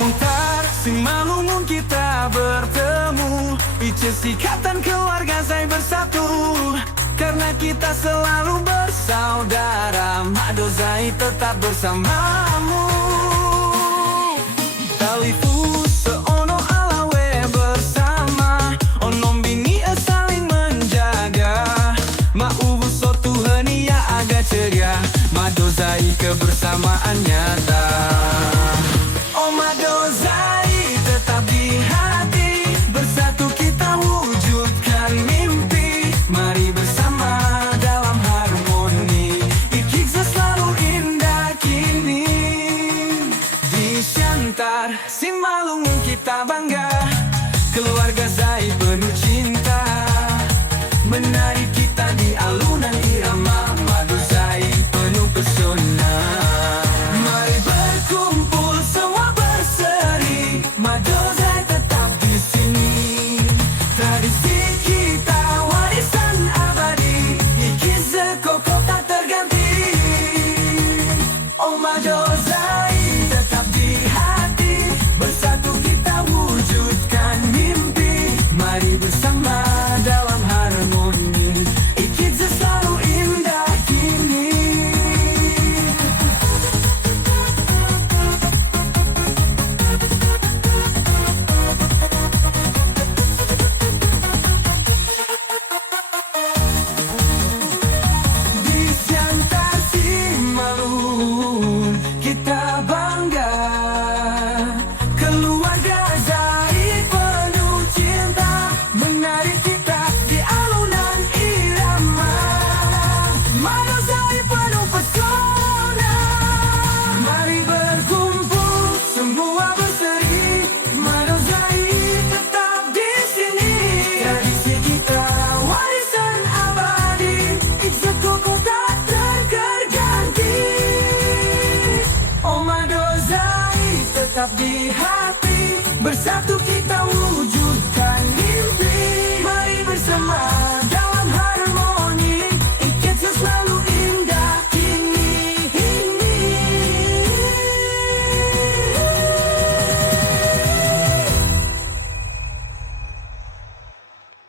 Sebentar, Simalungun kita bertemu. Ices ikatan keluarga Zai bersatu. Karena kita selalu bersaudara, Mak Dozai tetap bersamamu. Talifu seono alawe bersama, onom bini saling menjaga. Mak ubu sotu henia agak ceria, Mak Dozai kebersamaan nyata. Oh Mak Dozai tetap di hati, bersatu kita wujudkan mimpi. Mari bersama dalam harmoni, Ikigza selalu indah kini. Di Siantar, Simalungun kita bangga, keluarga Zai penuh cinta. Menari kita di alunan irama, Mak Dozai penuh pesona. Mari berkumpul semua berseri, Mak Dozai tetap di sini. Tradisi kita warisan abadi, Ikigza kokoh tak terganti. Oh Mak Dozai tetap di hati, bersatu kita wujudkan mimpi. Mari bersama dalam harmoni, Ikigza selalu indah kini. Di Siantar Simalungun kita bangga, keluarga Zai penuh cinta. Menari kita di alunan irama, Mak Dozai penuh pesona. Mari berkumpul semua berseri, Mak Dozai tetap di sini. Tradisi kita warisan abadi, Ikigza kokoh tak terganti. Oh Mak Dozai tetap di hati, bersatu kita